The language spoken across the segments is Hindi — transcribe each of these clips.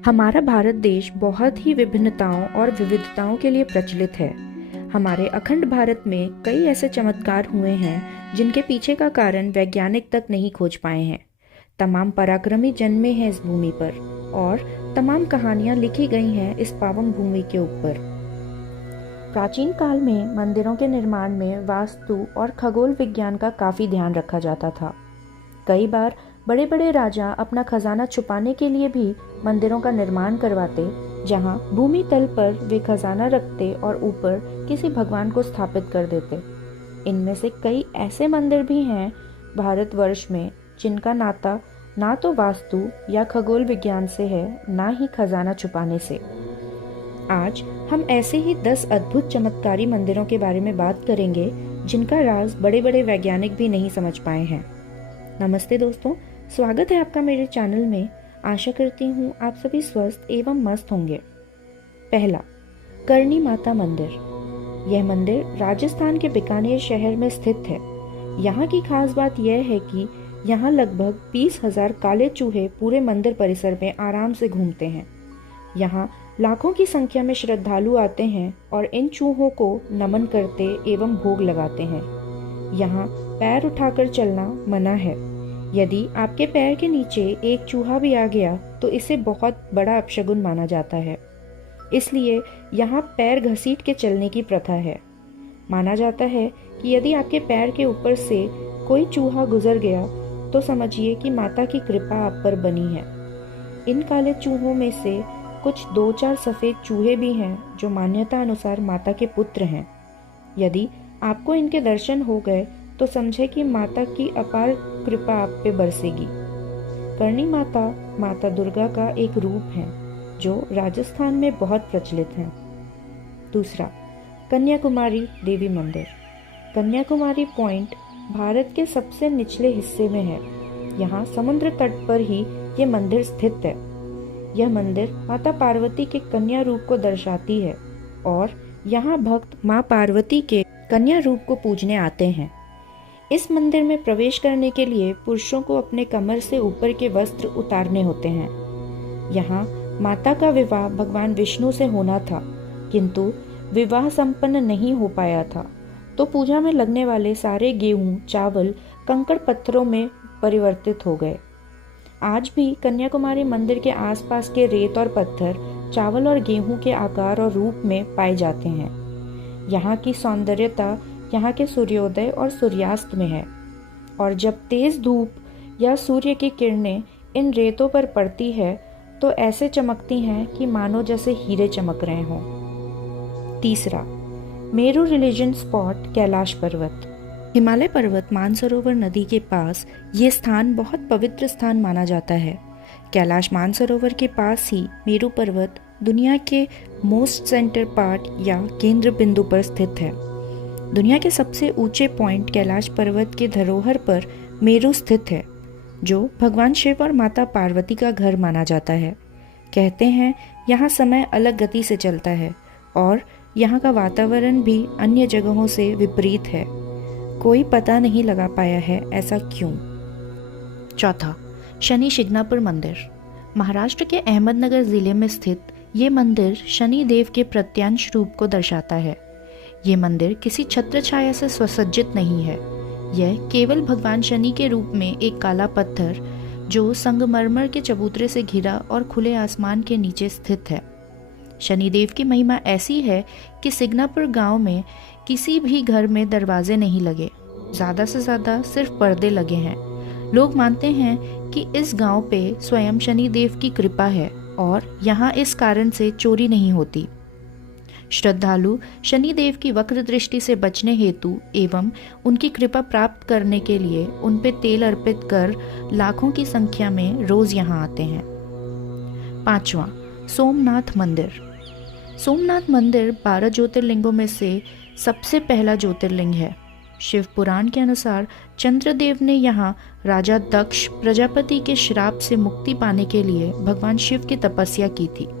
हमारा भारत देश बहुत ही विभिन्नताओं और विविधताओं के लिए प्रचलित है। हमारे अखंड भारत में कई ऐसे चमत्कार हुए हैं जिनके पीछे का कारण वैज्ञानिक तक नहीं खोज पाए हैं। तमाम पराक्रमी जन्मे हैं इस भूमि पर और तमाम कहानियां लिखी गई हैं इस पावन भूमि के ऊपर। प्राचीन काल में मंदिरों के निर्माण में वास्तु और खगोल विज्ञान का काफी ध्यान रखा जाता था। कई बार बड़े बड़े राजा अपना खजाना छुपाने के लिए भी मंदिरों का निर्माण करवाते, जहां भूमि तल पर वे खजाना रखते और ऊपर किसी भगवान को स्थापित कर देते। इनमें से कई ऐसे मंदिर भी हैं भारतवर्ष में जिनका नाता ना तो वास्तु या खगोल विज्ञान से है, ना ही खजाना छुपाने से। आज हम ऐसे ही 10 अद्भुत चमत्कारी मंदिरों के बारे में बात करेंगे जिनका राज बड़े बड़े वैज्ञानिक भी नहीं समझ पाए हैं। नमस्ते दोस्तों, स्वागत है आपका मेरे चैनल में। आशा करती हूँ आप सभी स्वस्थ एवं मस्त होंगे। पहला, करणी माता मंदिर। यह मंदिर राजस्थान के बीकानेर शहर में स्थित है। यहाँ की खास बात यह है कि यहाँ लगभग 20,000 काले चूहे पूरे मंदिर परिसर में आराम से घूमते हैं। यहाँ लाखों की संख्या में श्रद्धालु आते हैं और इन चूहों को नमन करते एवं भोग लगाते हैं। यहाँ पैर उठाकर चलना मना है। यदि आपके पैर के नीचे एक चूहा भी आ गया तो इसे बहुत बड़ा अपशगुन माना जाता है। इसलिए यहाँ पैर घसीट के चलने की प्रथा है। माना जाता है कि यदि आपके पैर के ऊपर से कोई चूहा गुजर गया तो समझिए कि माता की कृपा आप पर बनी है। इन काले चूहों में से कुछ 2-4 सफ़ेद चूहे भी हैं जो मान्यता अनुसार माता के पुत्र हैं। यदि आपको इनके दर्शन हो गए तो समझे कि माता की अपार कृपा आप पे बरसेगी। करणी माता माता दुर्गा का एक रूप है जो राजस्थान में बहुत प्रचलित है। दूसरा, कन्याकुमारी देवी मंदिर। कन्याकुमारी पॉइंट भारत के सबसे निचले हिस्से में है। यहाँ समुद्र तट पर ही ये मंदिर स्थित है। यह मंदिर माता पार्वती के कन्या रूप को दर्शाती है और यहाँ भक्त माँ पार्वती के कन्या रूप को पूजने आते हैं। इस मंदिर में प्रवेश करने के लिए पुरुषों को अपने कमर से ऊपर के वस्त्र उतारने होते हैं। यहाँ माता का विवाह भगवान विष्णु से होना था, किंतु विवाह संपन्न नहीं हो पाया था, तो पूजा में लगने वाले सारे गेहूं, चावल कंकड़ पत्थरों में परिवर्तित हो गए। आज भी कन्याकुमारी मंदिर के आसपास के रेत और पत्थर चावल और गेहूं के आकार और रूप में पाए जाते हैं। यहाँ की सौंदर्यता यहाँ के सूर्योदय और सूर्यास्त में है, और जब तेज धूप या सूर्य की किरणें इन रेतों पर पड़ती है तो ऐसे चमकती हैं कि मानो जैसे हीरे चमक रहे हों। तीसरा, मेरू रिलीजन स्पॉट कैलाश पर्वत। हिमालय पर्वत मानसरोवर नदी के पास ये स्थान बहुत पवित्र स्थान माना जाता है। कैलाश मानसरोवर के पास ही मेरू पर्वत दुनिया के मोस्ट सेंटर पार्ट या केंद्र बिंदु पर स्थित है। दुनिया के सबसे ऊंचे पॉइंट कैलाश पर्वत के धरोहर पर मेरू स्थित है, जो भगवान शिव और माता पार्वती का घर माना जाता है। कहते हैं यहाँ समय अलग गति से चलता है और यहाँ का वातावरण भी अन्य जगहों से विपरीत है। कोई पता नहीं लगा पाया है ऐसा क्यों। चौथा, शनि शिंगणापुर मंदिर। महाराष्ट्र के अहमदनगर जिले में स्थित ये मंदिर शनि देव के प्रत्यांश रूप को दर्शाता है। ये मंदिर किसी छत्र छाया से सुसज्जित नहीं है। यह केवल भगवान शनि के रूप में एक काला पत्थर जो संगमरमर के चबूतरे से घिरा और खुले आसमान के नीचे स्थित है। शनिदेव की महिमा ऐसी है कि शिंगणापुर गांव में किसी भी घर में दरवाजे नहीं लगे, ज़्यादा से ज़्यादा सिर्फ पर्दे लगे हैं। लोग मानते हैं कि इस गांव पे स्वयं शनिदेव की कृपा है और यहाँ इस कारण से चोरी नहीं होती। श्रद्धालु शनिदेव की वक्र दृष्टि से बचने हेतु एवं उनकी कृपा प्राप्त करने के लिए उन पे तेल अर्पित कर लाखों की संख्या में रोज यहाँ आते हैं। पांचवा, सोमनाथ मंदिर। सोमनाथ मंदिर 12 ज्योतिर्लिंगों में से सबसे पहला ज्योतिर्लिंग है। शिव पुराण के अनुसार चंद्रदेव ने यहाँ राजा दक्ष प्रजापति के श्राप से मुक्ति पाने के लिए भगवान शिव की तपस्या की थी।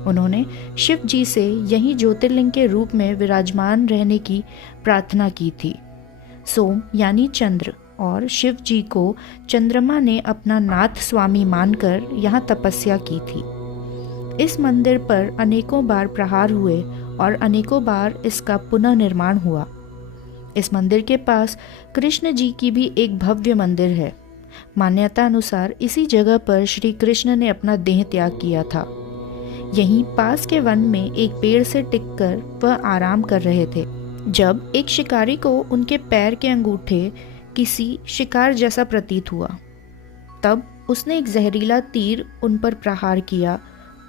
उन्होंने शिव जी से यही ज्योतिर्लिंग के रूप में विराजमान रहने की प्रार्थना की थी। सोम यानी चंद्र और शिव जी को चंद्रमा ने अपना नाथ स्वामी मानकर यहाँ तपस्या की थी। इस मंदिर पर अनेकों बार प्रहार हुए और अनेकों बार इसका पुनः निर्माण हुआ। इस मंदिर के पास कृष्ण जी की भी एक भव्य मंदिर है। मान्यता अनुसार इसी जगह पर श्री कृष्ण ने अपना देह त्याग किया था। यहीं पास के वन में एक पेड़ से टिककर वह आराम कर रहे थे, जब एक शिकारी को उनके पैर के अंगूठे किसी शिकार जैसा प्रतीत हुआ। तब उसने एक जहरीला तीर उन पर प्रहार किया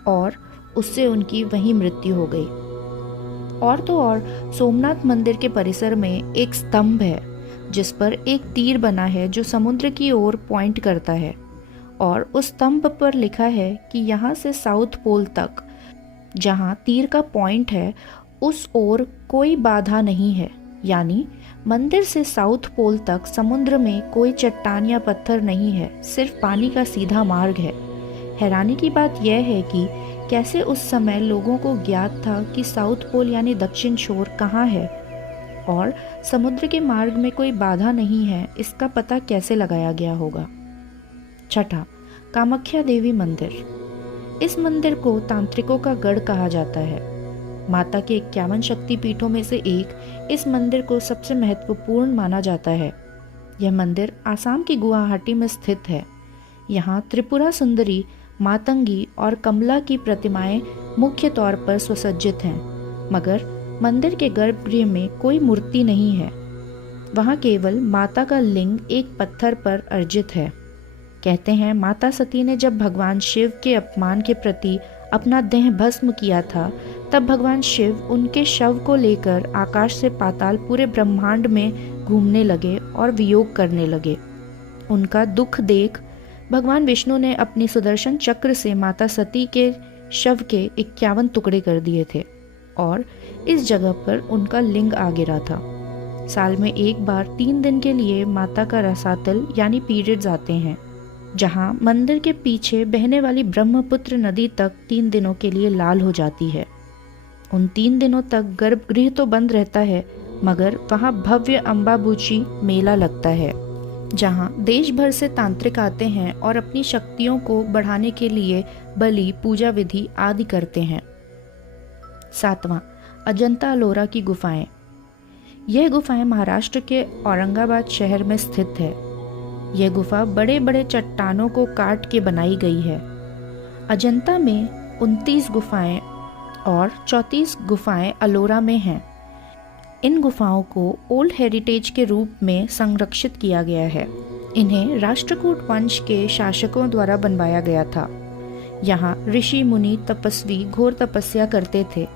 और उससे उनकी वहीं मृत्यु हो गई। और तो और सोमनाथ मंदिर के परिसर में एक स्तंभ है जिस पर एक तीर बना है जो समुद्र की ओर पॉइंट करता है, और उस स्तंभ पर लिखा है कि यहाँ से साउथ पोल तक, जहाँ तीर का पॉइंट है, उस ओर कोई बाधा नहीं है। यानी मंदिर से साउथ पोल तक समुद्र में कोई चट्टान या पत्थर नहीं है, सिर्फ पानी का सीधा मार्ग है। हैरानी की बात यह है कि कैसे उस समय लोगों को ज्ञात था कि साउथ पोल यानी दक्षिण छोर कहाँ है और समुद्र के मार्ग में कोई बाधा नहीं है, इसका पता कैसे लगाया गया होगा। छठा, कामाख्या देवी मंदिर। इस मंदिर को तांत्रिकों का गढ़ कहा जाता है। माता के 51 शक्तिपीठों में से एक इस मंदिर को सबसे महत्वपूर्ण माना जाता है। यह मंदिर आसाम की गुवाहाटी में स्थित है। यहाँ त्रिपुरा सुंदरी, मातंगी और कमला की प्रतिमाएं मुख्य तौर पर सुसज्जित हैं, मगर मंदिर के गर्भगृह में कोई मूर्ति नहीं है। वहाँ केवल माता का लिंग एक पत्थर पर अर्जित है। कहते हैं माता सती ने जब भगवान शिव के अपमान के प्रति अपना देह भस्म किया था, तब भगवान शिव उनके शव को लेकर आकाश से पाताल पूरे ब्रह्मांड में घूमने लगे और वियोग करने लगे। उनका दुख देख भगवान विष्णु ने अपनी सुदर्शन चक्र से माता सती के शव के 51 टुकड़े कर दिए थे और इस जगह पर उनका लिंग आ गिरा था। साल में एक बार 3 दिन के लिए माता का रसातल यानी पीरियड्स आते हैं, जहां मंदिर के पीछे बहने वाली ब्रह्मपुत्र नदी तक 3 दिनों के लिए लाल हो जाती है। उन 3 दिनों तक गर्भगृह तो बंद रहता है, मगर वहां भव्य अम्बाबुची मेला लगता है, जहां देश भर से तांत्रिक आते हैं और अपनी शक्तियों को बढ़ाने के लिए बलि, पूजा विधि आदि करते हैं। 7वां, अजंता अलोरा की गुफाएं। यह गुफाएं महाराष्ट्र के औरंगाबाद शहर में स्थित है। यह गुफा बड़े बड़े चट्टानों को काट के बनाई गई है। अजंता में 29 गुफाएं और 34 गुफाएं अलोरा में हैं। इन गुफाओं को ओल्ड हेरिटेज के रूप में संरक्षित किया गया है। इन्हें राष्ट्रकूट वंश के शासकों द्वारा बनवाया गया था। यहाँ ऋषि मुनि तपस्वी घोर तपस्या करते थे।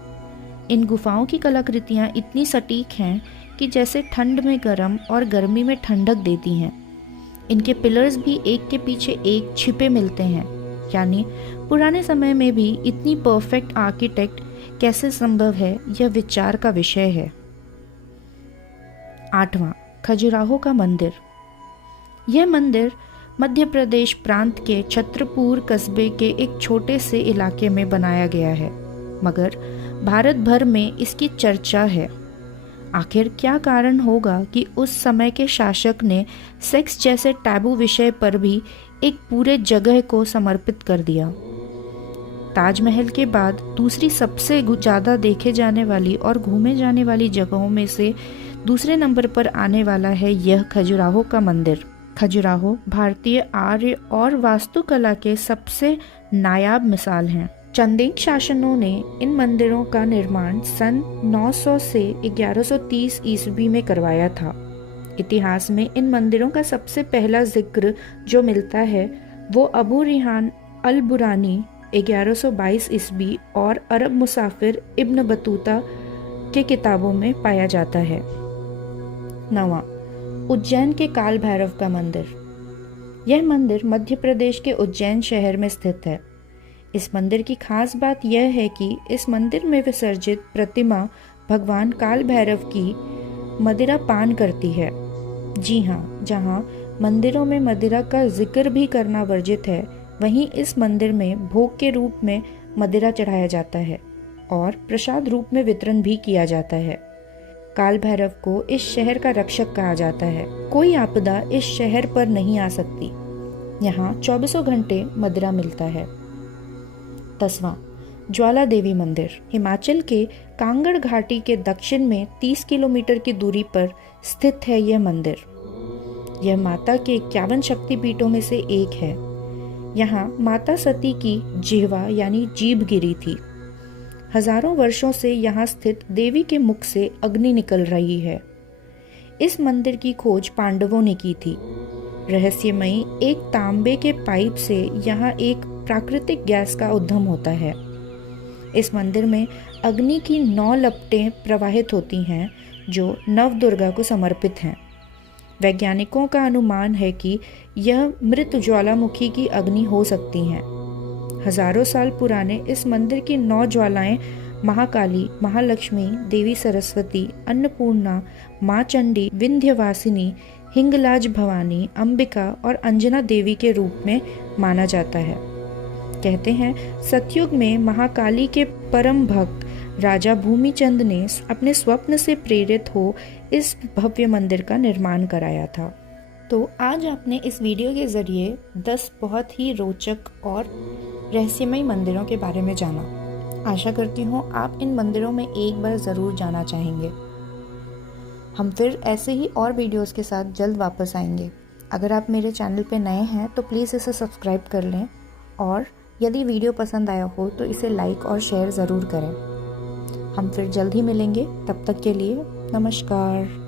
इन गुफाओं की कलाकृतियाँ इतनी सटीक हैं कि जैसे ठंड में गर्म और गर्मी में ठंडक देती हैं। इनके पिलर्स भी एक के पीछे एक छिपे मिलते हैं। यानी पुराने समय में भी इतनी परफेक्ट आर्किटेक्ट कैसे संभव है, यह विचार का विषय है। 8वां, खजुराहो का मंदिर। यह मंदिर मध्य प्रदेश प्रांत के छत्रपुर कस्बे के एक छोटे से इलाके में बनाया गया है, मगर भारत भर में इसकी चर्चा है। आखिर क्या कारण होगा कि उस समय के शासक ने सेक्स जैसे टैबू विषय पर भी एक पूरे जगह को समर्पित कर दिया। ताजमहल के बाद दूसरी सबसे ज़्यादा देखे जाने वाली और घूमे जाने वाली जगहों में से दूसरे नंबर पर आने वाला है यह खजुराहो का मंदिर। खजुराहो भारतीय आर्य और वास्तुकला के सबसे नायाब मिसाल हैं। चंदेल शासनों ने इन मंदिरों का निर्माण सन 900 से 1130 ईस्वी में करवाया था। इतिहास में इन मंदिरों का सबसे पहला जिक्र जो मिलता है वो अबू रिहान अल बुरानी 1122 ईस्वी और अरब मुसाफिर इब्न बतूता के किताबों में पाया जाता है। 9वां, उज्जैन के काल भैरव का मंदिर। यह मंदिर मध्य प्रदेश के उज्जैन शहर में स्थित है। इस मंदिर की खास बात यह है कि इस मंदिर में विसर्जित प्रतिमा भगवान काल भैरव की मदिरा पान करती है। जी हाँ, जहाँ मंदिरों में मदिरा का जिक्र भी करना वर्जित है, वहीं इस मंदिर में भोग के रूप में मदिरा चढ़ाया जाता है और प्रसाद रूप में वितरण भी किया जाता है। काल भैरव को इस शहर का रक्षक कहा जाता है। कोई आपदा इस शहर पर नहीं आ सकती। यहाँ 24 घंटे मदिरा मिलता है। 10वां, ज्वाला देवी मंदिर हिमाचल के कांगड़ घाटी के दक्षिण में 30 किलोमीटर की दूरी पर स्थित है। यह मंदिर यह माता के 51 शक्तिपीठों में से एक है। यहाँ माता सती की जिह्वा यानी जीभ गिरी थी। हजारों वर्षों से यहाँ स्थित देवी के मुख से अग्नि निकल रही है। इस मंदिर की खोज पांडवों ने की थी। रहस्यमयी एक तांबे के पाइप से यहाँ एक प्राकृतिक गैस का उद्गम होता है। इस मंदिर में अग्नि की 9 लपटें प्रवाहित होती हैं जो नवदुर्गा को समर्पित हैं। वैज्ञानिकों का अनुमान है कि यह मृत ज्वालामुखी की अग्नि हो सकती हैं। हजारों साल पुराने इस मंदिर की 9 ज्वालाएं महाकाली, महालक्ष्मी, देवी सरस्वती, अन्नपूर्णा, माँ चंडी, विंध्यवासिनी, हिंगलाज भवानी, अंबिका और अंजना देवी के रूप में माना जाता है। कहते हैं सतयुग में महाकाली के परम भक्त राजा भूमिचंद ने अपने स्वप्न से प्रेरित हो इस भव्य मंदिर का निर्माण कराया था। तो आज आपने इस वीडियो के जरिए 10 बहुत ही रोचक और रहस्यमय मंदिरों के बारे में जाना। आशा करती हूँ आप इन मंदिरों में एक बार ज़रूर जाना चाहेंगे। हम फिर ऐसे ही और वीडियोस के साथ जल्द वापस आएंगे। अगर आप मेरे चैनल पे नए हैं तो प्लीज़ इसे सब्सक्राइब कर लें और यदि वीडियो पसंद आया हो तो इसे लाइक और शेयर ज़रूर करें। हम फिर जल्द ही मिलेंगे। तब तक के लिए नमस्कार।